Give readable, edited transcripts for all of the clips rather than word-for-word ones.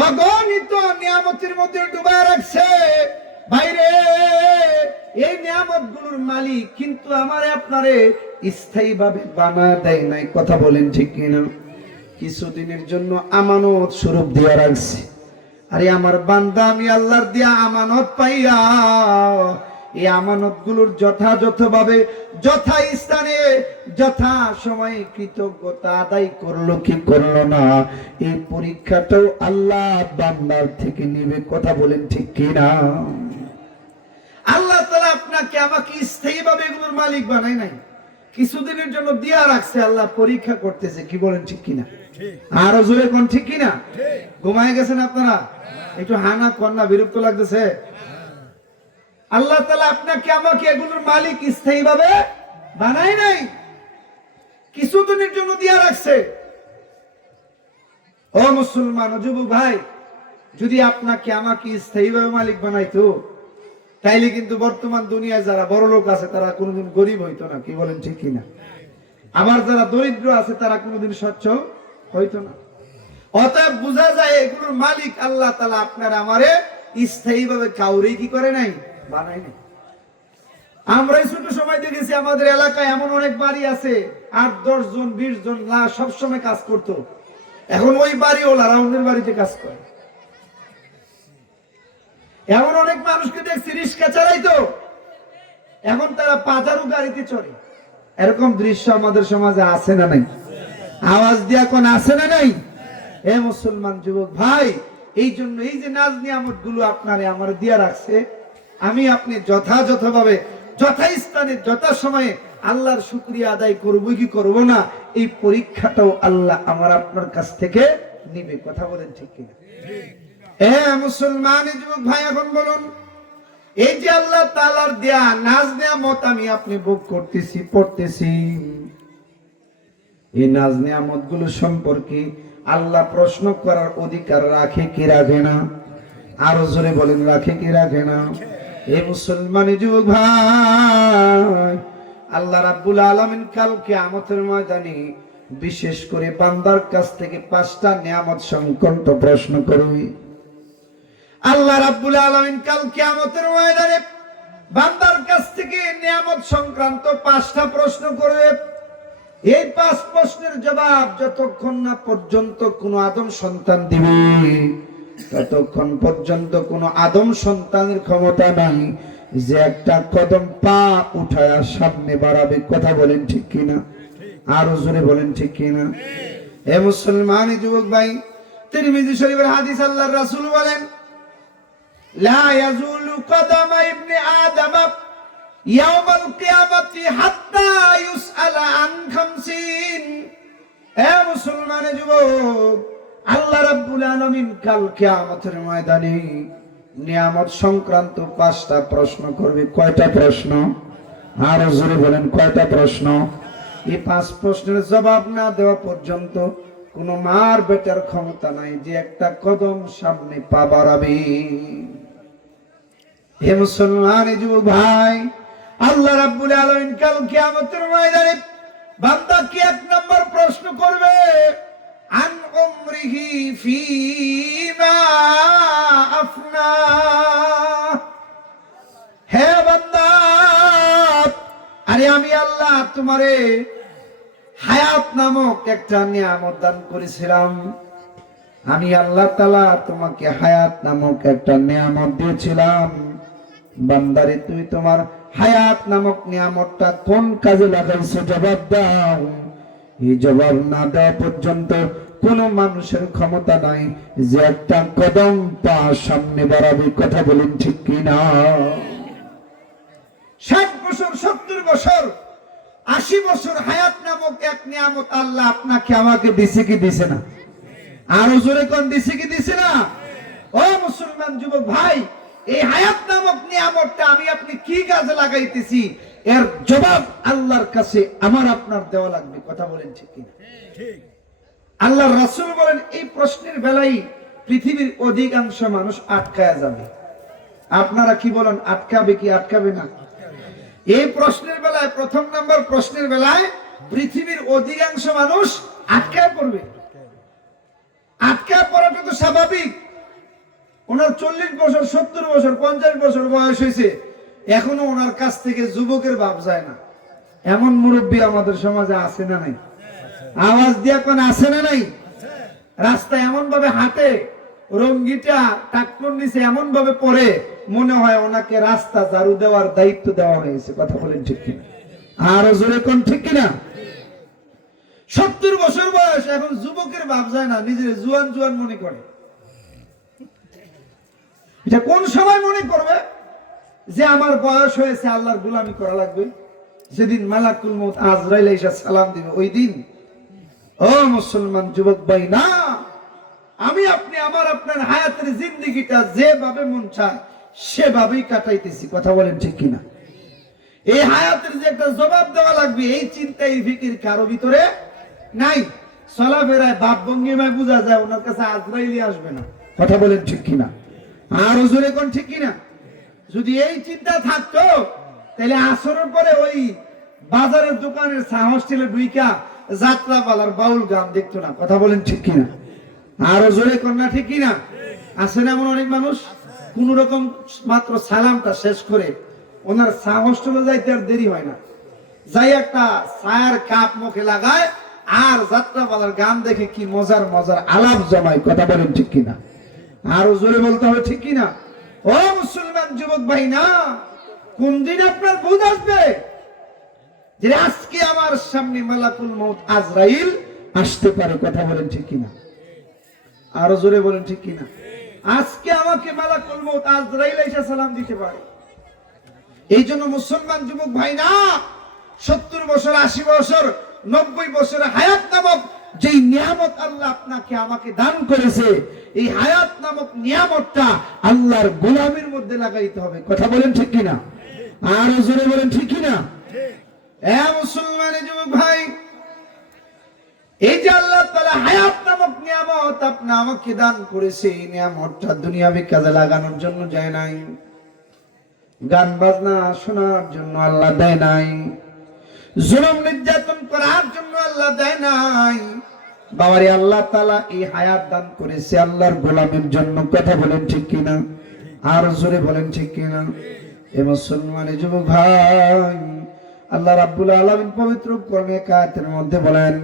অগণিত নিয়ামতের মধ্যে ডুবায় রাখছে। বাইরে এই নিয়ামত গুলোর মালিক কিন্তু আমারে আপনারে স্থায়ী ভাবে বানা দেয় নাই। কথা বলেন ঠিক কিনা? কিছুদিনের জন্য আমানত স্বরূপ দিয়ে রাখছে। আরে আমার বান্দা, আমি আল্লাহর দিয়া আমানত পাইয়া এই আমানত গুলোর যথাযথভাবে যথা স্থানে যথা সময়ে কৃতজ্ঞতা আদায় করলো কি করলো না, এই পরীক্ষাটাও আল্লাহ বান্দার থেকে নিবে। কথা বলেন ঠিক কিনা? আল্লাহ তাআলা আপনাকে আমাকে স্থায়ীভাবে এগুলোর মালিক বানায় নাই, কিছুদিনের জন্য দিয়া রাখছে। আল্লাহ পরীক্ষা করতেছে। কি বলেন ঠিক কিনা? আরো জোরে কোন ঠিক কিনা? ঘুমায় গেছেন আপনারা? একটু হানা কন্যা বিরক্ত লাগতেছে? আল্লাহ তাআলা আপনাকে আমাকে এগুলোর মালিক স্থায়ীভাবে বানায় নাই, কিছুদিনের জন্য দিয়া রাখছে। ও মুসলমান, ও যুবক ভাই, যদি আপনাকে আমাকে স্থায়ীভাবে মালিক বানাইতো তাইলে কিন্তু বর্তমান দুনিয়ায় যারা বড় লোক আছে তারা কোনোদিন গরিব হইতো না। কি বলেন ঠিক কিনা? আবার যারা দরিদ্র আছে তারা কোনোদিন সচ্ছল হইতো না। অতএব বোঝা যায় এগুলোর মালিক আল্লাহ তাআলা আপনার আমারে স্থায়ীভাবে কাউরেই কি করে নাই, বানাই নাই। আমরা ছোট সময় দেখেছি আমাদের এলাকায় এমন অনেক বাড়ি আছে 8-10 জন 20 জন না সবসময় কাজ করতো। এখন ওই বাড়িওয়ালারা অন্যের বাড়িতে কাজ করে। এমন অনেক মানুষকে দেখছি রিক্সা চালাইতো, এখন তারা পাজারু গাড়িতে চড়ে। এরকম দৃশ্য আমাদের সমাজে আছে না নাই? আওয়াজ দিয়া কোন আছে না নাই? এ মুসলমান যুবক ভাই, এই জন্য এই যে নাজ নিয়ামত গুলো আপনারে আমার দিয়া রাখছে, আমি আপনি যথাযথভাবে যথাস্থানে যথা সময়ে আল্লাহর শুকরিয়া আদায় করব কি করব না, এই পরীক্ষাটাও আল্লাহ আমার আপনার কাছ থেকে নিবে। কথা বলেন ঠিক কিনা? মুসলমান যুবক ভাই, এখন বলুন, এই যে আল্লাহ তাআলার দেয়া নাজ নিয়ামত আমি আপনি ভোগ করতেছি, পড়তেছি, এই নাজ নিয়ামত গুলো সম্পর্কে আল্লাহ প্রশ্ন করার অধিকার রাখে কি রাখে না? আরো জোরে বলেন, রাখে কি রাখে না? এই মুসলমান যুবক ভাই, আল্লাহ রাব্বুল আলামিন কাল কিয়ামতের ময়দানে বিশেষ করে বান্দার কাছ থেকে 5টা নিয়ামত সংক্রান্ত প্রশ্ন করবে। আল্লাহ রাব্বুল আলামিন কাল কিয়ামতের ময়দানে বান্দার কাছ থেকে নিয়ামত সংক্রান্ত 5টা প্রশ্ন করবে। এই 5 প্রশ্নের জবাব যতক্ষণ না পর্যন্ত কোন আদম সন্তান দিবে, ততক্ষণ পর্যন্ত কোন আদম সন্তানের ক্ষমতা নাই যে একটা কদম পা উঠায়া সামনে বাড়াবে। কথা বলেন ঠিক কিনা? আরো জোরে বলেন ঠিক কিনা? হে মুসলমান যুবক ভাই, তিরমিজি শরীফের হাদিস, আল্লাহর রাসূল বলেন, লা ইয়াজুলু কদামা ইবনে আদম ইয়াউমাল কিয়ামাতি হাত্তা ইউসআলা আন 50। হে মুসলমান যুবক, আল্লাহ রাব্বুল আলামিন কাল কিয়ামতের ময়দানে নিয়ামত সংক্রান্ত 5টা প্রশ্ন করবে। কয়টা প্রশ্ন? আরো জোরে বলেন, কয়টা প্রশ্ন? এই 5 প্রশ্নের জবাব না দেওয়া পর্যন্ত কোন মার বেটার ক্ষমতা নাই যে একটা কদম সামনে পা বাড়াবে। হে মুসলমান যুবক ভাই, আল্লাহ রাব্বুল আলামিন কাল কিয়ামতের ময়দানে বান্দাকে 1 নম্বর প্রশ্ন করবে, আন উমরিহি ফীমা আফনা। হে বান্দা, আরে আমি আল্লাহ তোমারে হায়াত নামক একটা নিয়ামত দান করেছিলাম। আমি আল্লাহ তাআলা তোমাকে হায়াত নামক একটা নিয়ামত দিয়েছিলাম। বান্দারে, তুই তোমার হায়াত নামক নিয়ামতটা কোন কাজে লাগাইছো? জবাব দাও। এই জবাব না দেওয়া পর্যন্ত কোন মানুষের ক্ষমতা নাই যে একটা কদম পা সামনে বাড়াবে। কথা বলেন ঠিক কিনা? 60 বছর, 70 বছর, 80 বছর হায়াত নামক এক নিয়ামত আল্লাহ আপনাকে আমাকে দিছে কি দিছে না? আরো জোরে কোন দিছে কি দিছে না? ও মুসলমান যুবক ভাই, এই হায়াত নামক নিয়ামতটা আমি আপনি কি কাজে লাগাইতেছি, এর জবাব আল্লাহর কাছে আমার আপনার দেওয়া লাগবে। কথা বলেন ঠিক কিনা? আল্লাহর রাসূল বলেন, এই প্রশ্নের বেলায় পৃথিবীর অধিকাংশ মানুষ আটকায়া যাবে। আপনারা কি বলেন, আটকাবে কি আটকাবে না? এই প্রশ্নের বেলায়, 1 নম্বর প্রশ্নের বেলায় পৃথিবীর অধিকাংশ মানুষ আটকায় পড়বে। আটকায় পড়াটা তো স্বাভাবিক। ওনার 40 বছর 70 বছর 50 বছর বয়স হয়েছে, এখনো ওনার কাছ থেকে যুবকের ভাব যায় না। এমন মুরব্বী আমাদের সমাজে আছে না নাই? আওয়াজ দিয়া কোন আছে না নাই? রাস্তায় এমন ভাবে হাঁটে, রঙ্গিটা টাকনুর নিচে এমন ভাবে পড়ে, মনে হয় ওনাকে রাস্তা ঝাড়ু দেওয়ার দায়িত্ব দেওয়া হয়েছে। কথা বলেন ঠিক কিনা? আরো জোরে কোন ঠিক কিনা? 70 বছর বয়স, এখন যুবকের ভাব যায় না, নিজের জুয়ান জুয়ান মনে করে। এটা কোন সময় মনে করবে যে আমার বয়স হয়েছে, আল্লাহর গোলামি করা লাগবে? যেদিন মালাকুল মউত আজরাইল এসে সালাম দিবে ওই দিন। ও মুসলমান যুবক ভাই, না, আমি আপনি আমার আপনার হায়াতের জিন্দেগিটা যেভাবে মন চায় সেভাবেই কাটাইতেছি। কথা বলেন ঠিক কিনা? এই হায়াতের যে একটা জবাব দেওয়া লাগবে, এই চিন্তা এই ফিকির কারো ভিতরে নাই। চলাফেরায় ভাব ভঙ্গিমায় বোঝা যায় ওনার কাছে আজরাইলই আসবে না। কথা বলেন ঠিক কিনা? আর জোরে কোন ঠিক কিনা? যদি এই চিন্তা থাকতো তাহলে আসরের পরে ওই বাজারের দোকানের চা হোস্টেলে ঢুইকা যাত্রাপালার বাউল গান দেখতো না। কথা বলেন ঠিক কিনা? আরো জোরে কোন না ঠিক কিনা? আছে না এমন অনেক মানুষ, কোন রকম মাত্র সালামটা শেষ করে ওনার চা হোস্টেলে যাইতে আর দেরি হয় না, যাই একটা চায়ের কাপ মুখে লাগায় আর যাত্রাপালার গান দেখে কি মজার মজার আলাপ জমায়। কথা বলেন ঠিক কিনা? আরো জোরে বলতে হবে ঠিক কিনা? ও মুসলমান যুবক ভাই, না, কোন দিন আপনার বুঝ আসবে যে আজকে আমার সামনে মালাকুল মউত আজরাইল আসতে পারে? কথা বলেন ঠিক কিনা? আরো জোরে বলেন ঠিক কিনা? আজকে আমাকে মালাকুল মউত আজরাইল এসে সালাম দিতে পারে। এই জন্য মুসলমান যুবক ভাই, না, 70 বছর 80 বছর 90 বছরের হায়াত নামক যেই নিয়ামত আল্লাহ আপনাকে আমাকে দান করেছে, এই হায়াত নামক নিয়ামতটা আল্লাহর গোলামির মধ্যে লাগাইতে হবে। কথা বলেন ঠিক কিনা? আর জোরে বলেন ঠিক কিনা? মুসলমান যুবক ভাই, এই যে আল্লাহ তাআলা হায়াত নামক নিয়ামত আপনি আমাকে দান করেছে, এই নিয়ামতটা দুনিয়াবি কাজে লাগানোর জন্য যায় নাই, গান বাজনা শোনার জন্য আল্লাহ দেয় নাই, জুলুম নির্যাতন করার জন্য আল্লাহ দেয় নাই। বাবারে, আল্লাহ তাআলা এই হায়াত দান করেছে আল্লাহর গোলামের জন্য। কথা বলেন ঠিক কিনা? আর জোরে বলেন ঠিক কিনা? এ মুসলমান যুবক ভাই, আল্লাহ রাব্বুল আলামিন পবিত্র কোরআনে আয়াতের মধ্যে বলেন,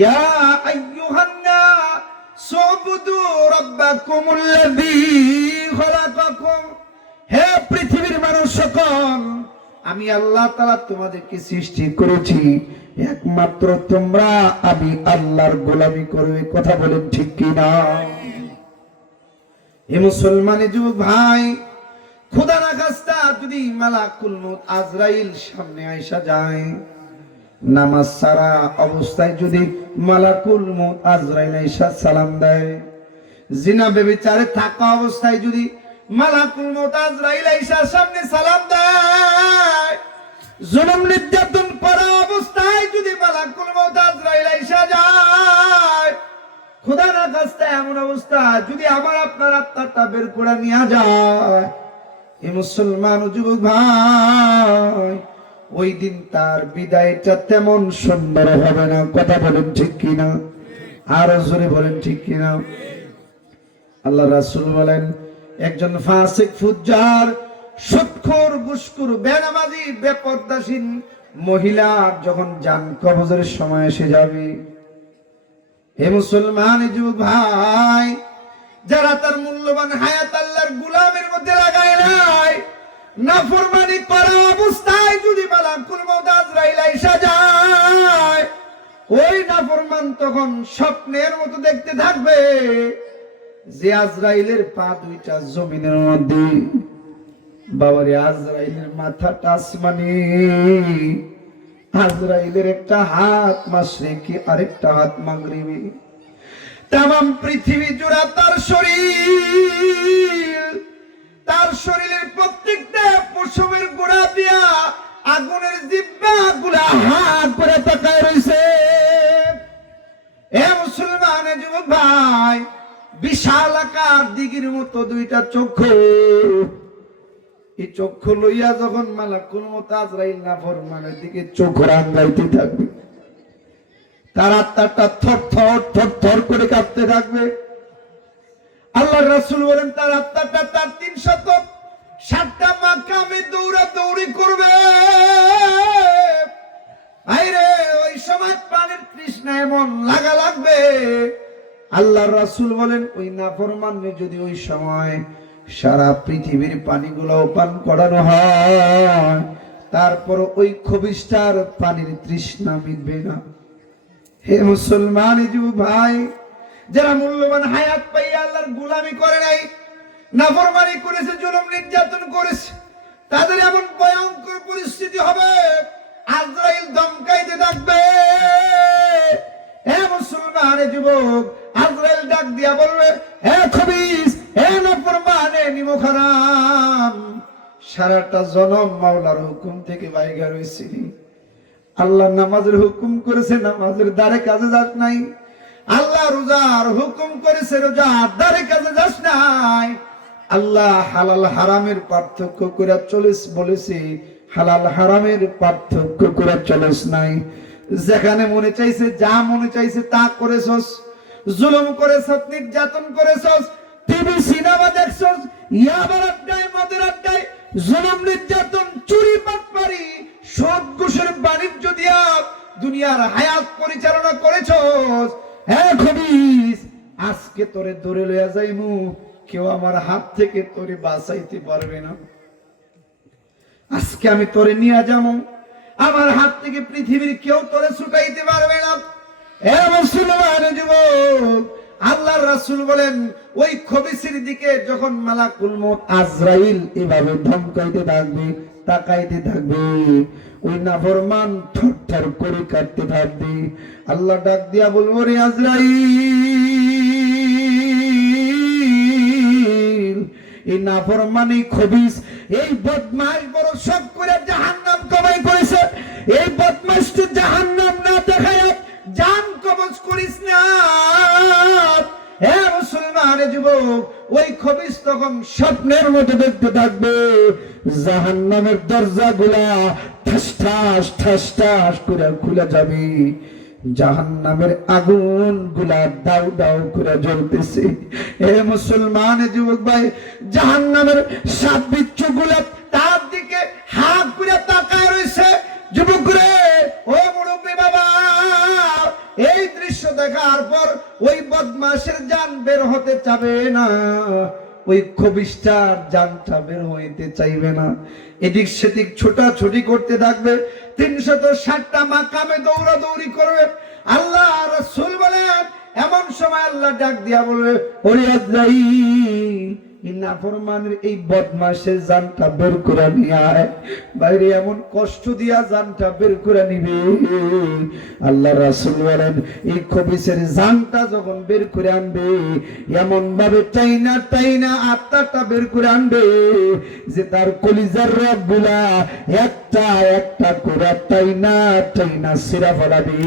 ইয়া আইয়ুহান নাস উবুদু রাব্বাকুমুল্লাযী খালাকাকুম, হে পৃথিবীর মানুষ সকল, আমি আল্লাহ তাআলা তোমাদেরকে সৃষ্টি করেছি, একমাত্র তোমরা আমি আল্লাহর গোলামি করবে। কথা বলেন ঠিক কিনা? এ মুসলমান যুবক ভাই, খোদা না খাস্তা যদি মালাকুল মউত আজরাইল সামনে আইসা যায়, নামাজ সারা অবস্থায় যদি মালাকুল মউত আজরাইল আইসা সালাম দেয়, জিনা বেবিচারে থাকা অবস্থায় যদি মালাকুল মউত আজরাইল আইসা সামনে সালাম দেয়, জুলুম নির্যাতন করা অবস্থায় যদি মালাকুল মউত আজরাইল আইসা যায়, খোদা না খাস্তা এমন অবস্থা যদি আমার আপনার আত্মাটা বের করে নিয়ে যায়, এ মুসলমান যুবক ভাই, ওই দিন তার বিদায়টা তেমন সুন্দর হবে না। কথা বলেন ঠিক কিনা? আর জোরে বলেন ঠিক কিনা? আল্লাহ রাসূল বলেন, একজন ফাসিক ফুজ্জার সুদখোর ঘুষখোর বেনামাজি বেপরদাসীন মহিলা যখন জান কবজের সময় এসে যাবে, হে মুসলমান যুবক ভাই, যারা তার মূল্যবান হায়াত আল্লাহর গোলামের মধ্যে লাগায় নাই, নাফরমানি করা অবস্থায় যদি মালাকুল মউত আজরাইল আইসা যায়, ওই নাফরমান তখন স্বপ্নের মতো দেখতে থাকবে যে আজরাইলের পা দুইটা জমিনের মধ্যে, বাবারে আজরাইলের মাথাটা আসমানে, আজরাইলের একটা হাত মাশরিকি আরেকটা হাত মাগরিবি, তামাম পৃথিবী জুড়া তার শরীর, তার শরীরের প্রত্যেকটা পশমের গোড়া দিয়া আগুনের জিহ্বা গুলা হাত করে তাকায় রইছে। এ মুসলমান যুবক ভাই, বিশাল আকার দিঘির মতো দুইটা চক্ষু, এই চক্ষু লইয়া যখন মালাকুল মউত আজরাইল নাফরমানের দিকে চোখ রাঙাইতে থাকবে, তার আত্মাটা থর থর থর থর করে কাঁপতে থাকবে। আল্লাহর রাসূল বলেন তার আত্মাটা তার 360টা মাকামে দৌড়াদৌড়ি করবে। আইরে ওই সময় পানির তৃষ্ণা এমন লাগা লাগবে, আল্লাহর রাসূল বলেন ওই নাফরমানকে যদি ওই সময় সারা পৃথিবীর পানিগুলো পান করানো হয়, তারপর ওই খবিশটার পানির তৃষ্ণা মিটবে না। হে মুসলমান যুবক ভাই, যারা মূল্যবান হায়াত পাইয়া আল্লাহর গোলামি করে নাই, নাফরমানি করেছে, জুলুম নির্যাতন করেছে, তাদের এমন ভয়ঙ্কর পরিস্থিতি হবে, আজরাইল ধমকাইতে থাকবে। হে মুসলমান যুবক, আজরাইল ডাক দিয়া বলবে, হে খবিশ, হে নাফরমান, হে নিমুখারাম, সারাটা জনম মাওলার হুকুম থেকে বাইরে রয়েছিলি, আল্লাহ নামাজের হুকুম করেছে, নামাজের দ্বারে কাজে যাস নাই, আল্লাহ রোজার হুকুম করেছে, রোজার দ্বারে কাজে যাস নাই, আল্লাহ হালাল হারামের পার্থক্য করে চলিস বলেছে, হালাল হারামের পার্থক্য করে চলিস নাই, যেখানে মনে চাইছে যা মনে চাইছে তা করেছস, জুলুম করেছস, নির্যাতন করেছস, টিভি সিনেমা দেখছস, ইয়াবার আড্ডায়, মদের আড্ডায় জুলুম নির্যাতন, চুরি বাটপারি, সুদ ঘুষের বাণিজ্য দিয়া দুনিয়ার হায়াত পরিচালনা করেছস। হ্যাঁ খবিস, আজকে তোরে ধরে লইয়া যাইমু, কেউ আমার হাত থেকে তোরে বাঁচাইতে পারবে না। আজকে আমি তোরে নিয়ে যাবো, আমার হাত থেকে পৃথিবীর কেউ তোরে ছুটাইতে পারবে না। হে মুসলমান যুবক, আল্লাহর রাসূল বলেন ওই খবিসের দিকে যখন মালাকুল মউত আজরাইল এভাবে ধমকাইতে থাকবে, তাকাইতে থাকবে, ওই নাফরমান থরথর করে কাঁপতে থাকবে। আল্লাহ ডাক দিয়া বলবো, রে আজরাইল, এই নাফরমানি খবিস, এই বদমাশ বড় শখ করে জাহান্নাম কামাই করেছে, এই বদমাশকে জাহান্নাম না দেখায় জান কবজ করিস না। হে মুসলমান যুবক, ওই খবিস তখন স্বপ্নের মতো দেখতে থাকবে জাহান্নামের দরজাগুলা ঠাস ঠাস ঠাস ঠাস করে খুলে যাবে, জাহান্নামের আগুন গুলা দাউ দাউ করে জ্বলতেছে। হে মুসলমান যুবক ভাই, জাহান্নামের সাপ বিচ্ছু গুলা তার দিকে হাত করে তাকায় রয়েছে। যুবক রে, ও মুরব্বী বাবা, এই দৃশ্য দেখার পর ওই বদমাশের জান বের হতে চাবে না, ওই খবিশটার জানটা বের হইতে চাইবে না, এদিক সেদিক ছোটাছুটি করতে থাকবে, 360টা মাকামে দৌড়াদৌড়ি করবে। আল্লাহ রাসূল বলেন এমন সময় আল্লাহ ডাক দিয়া বলবে, ওরে আজরাইল, নাফরমানের এই বদমাশের জানটা বের করে নিয়ে আয়। বাইরে এমন কষ্ট দিয়া জানটা বের করে নিবে। আল্লাহ রাসূল বলেন এই খবিসের জানটা যখন বের করে আনবে, এমন ভাবে টাইনা টাইনা আত্মাটা বের করে আনবে যে তার কলিজার রগগুলা একটা একটা করে টাইনা টাইনা ছিঁড়া ফেলাবে।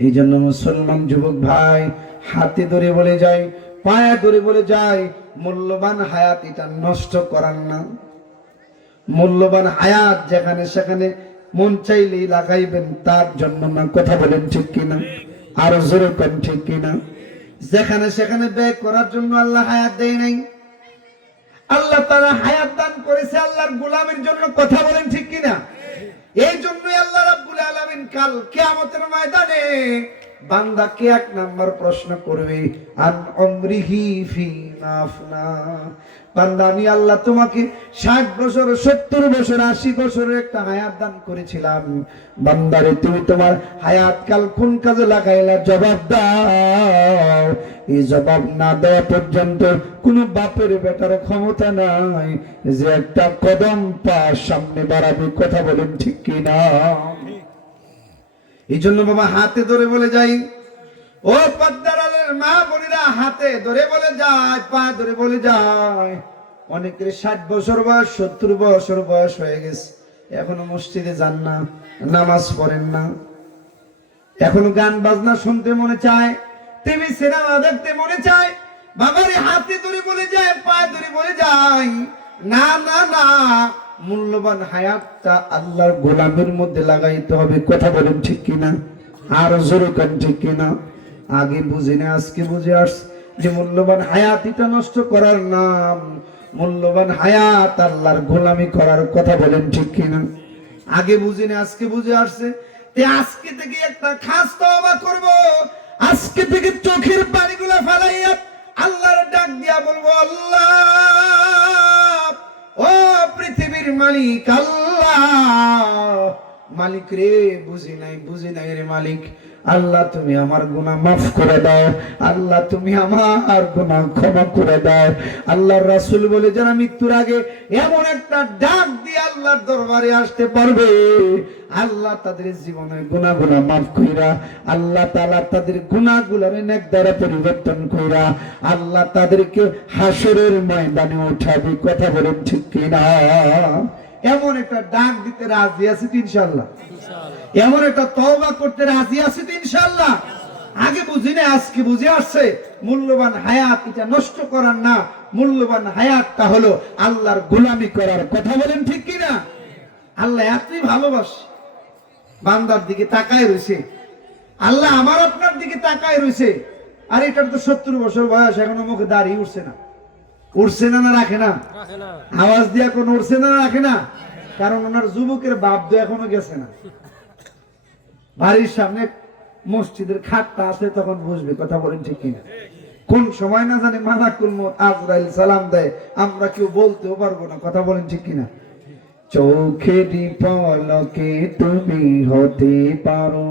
এই জন্য মুসলমান যুবক ভাই, হাতে ধরে বলে যায়, পায়ে ধরে বলে যায়, মূল্যবান হায়াত এটা নষ্ট করার না। মূল্যবান হায়াত যেখানে সেখানে মন চাইলেই লাগাইবেন, তার জন্য না। কথা বলেন ঠিক কিনা? আরো জোরে করেন ঠিক কিনা? যেখানে সেখানে ব্যয় করার জন্য আল্লাহ হায়াত দেয় নাই। আল্লাহ তাআলা হায়াত দান করেছে আল্লাহর গোলামের জন্য। কথা বলেন ঠিক কিনা? এই জন্যই আল্লাহ রাব্বুল আলামিন কাল কিয়ামতের ময়দানে বান্দাকে 1 নাম্বার প্রশ্ন করবে, আন উমরিহি ফিমা আফনা। বান্দা, আমি আল্লাহ তোমাকে 60 বছর, 70 বছর, 80 বছরের একটা হায়াত দান করেছিলাম, বান্দারে তুমি তোমার হায়াত কাল কোন কাজে লাগাইলা? জবাব দাও। এই জবাব না দেওয়া পর্যন্ত কোন বাপের বেটার ক্ষমতা নাই যে একটা কদম পা সামনে বাড়াবে। কথা বলেন ঠিক কিনা? এই জন্য বাবা হাতে ধরে বলে যাই, ও পর্দার আলের মা বোনেরা, হাতে ধরে বলে যায়, পা ধরে বলে যায়। অনেকের 60 বছর বয়স, 70 বছর বয়স হয়ে গেছে, এখনো মসজিদে যান না, নামাজ পড়েন না, এখনো গান বাজনা শুনতে মনে চায়, টিভি সিনেমা দেখতে মনে চায়। বাবারে হাতে ধরে বলে যায়, পা ধরে বলে যায়, না না না, মূল্যবান হায়াতটা আল্লাহর গোলামের মধ্যে লাগাইতে হবে। কথা বলেন ঠিক কিনা? আর জোরে করেন ঠিক কিনা? আগে বুঝি না, আজকে বুঝে আসছে। যে মূল্যবান হায়াত এটা নষ্ট করার নাম। মূল্যবান হায়াত আল্লাহর গোলামি করার কথা বলেন ঠিক কিনা? আগে বুঝিনি, আজকে বুঝে আসছে। আজকে থেকে একটা খাস তওবা করব, আজকে থেকে চোখের পানিগুলো ফালাইয়া আল্লাহর ডাক দিয়া বলবো, আল্লাহ ও পৃথিবীর মালিক, আল্লাহ মালিক রে, বুঝি নাই রে মালিক, আল্লাহ তুমি আমার গুনাহ মাফ করে দাও, আল্লাহ তুমি আমার গুনাহ ক্ষমা করে দাও। আল্লাহর রাসূল বলে যারা মৃত্যুর আগে এমন একটা ডাক দিয়ে আল্লাহর দরবারে আসতে পারবে, আল্লাহ তাদের জীবনের গুনাহগুলো মাফ কইরা, আল্লাহ তাআলা তাদের গুনাহগুলোর নেক দ্বারা পরিবর্তন কইরা আল্লাহ তাদেরকে হাসরের ময়দানে উঠাবে। কথা বলেন ঠিক কিনা? এমন একটা ডাক দিতে রাজি আছি তো ইনশাআল্লাহ? এমন একটা তওবা করতে রাজি আছি তো ইনশাআল্লাহ? আগে বুঝি না, আজকে বুঝে আসছে। মূল্যবান হায়াত এটা নষ্ট করার না, মূল্যবান হায়াতটা হলো আল্লাহর গোলামি করার। কথা বলেন ঠিক কিনা? আল্লাহ এতই ভালোবাসে, বান্দার দিকে তাকায় রয়েছে। আল্লাহ আমার আপনার দিকে তাকায় রয়েছে। আর এটার তো 70 বছর বয়স, এখনো মুখে দাড়ি উঠছে না। উঠছে না, না রাখে না? আওয়াজ দিয়া কোন উঠছে না, রাখে না? কারণ ওনার যুবকের বাপ তো এখনো গেছে না। বাড়ির সামনে মসজিদের খাটটা আছে, তখন বুঝবে। কথা বলেন ঠিক কিনা? কোন সময় না জানি মালাকুল মউত আজরাইল সালাম দেয়, আমরা কেউ বলতেও পারবো না। কথা বলেন ঠিক কিনা? চোখেরই পলকে তুমি হতে পারো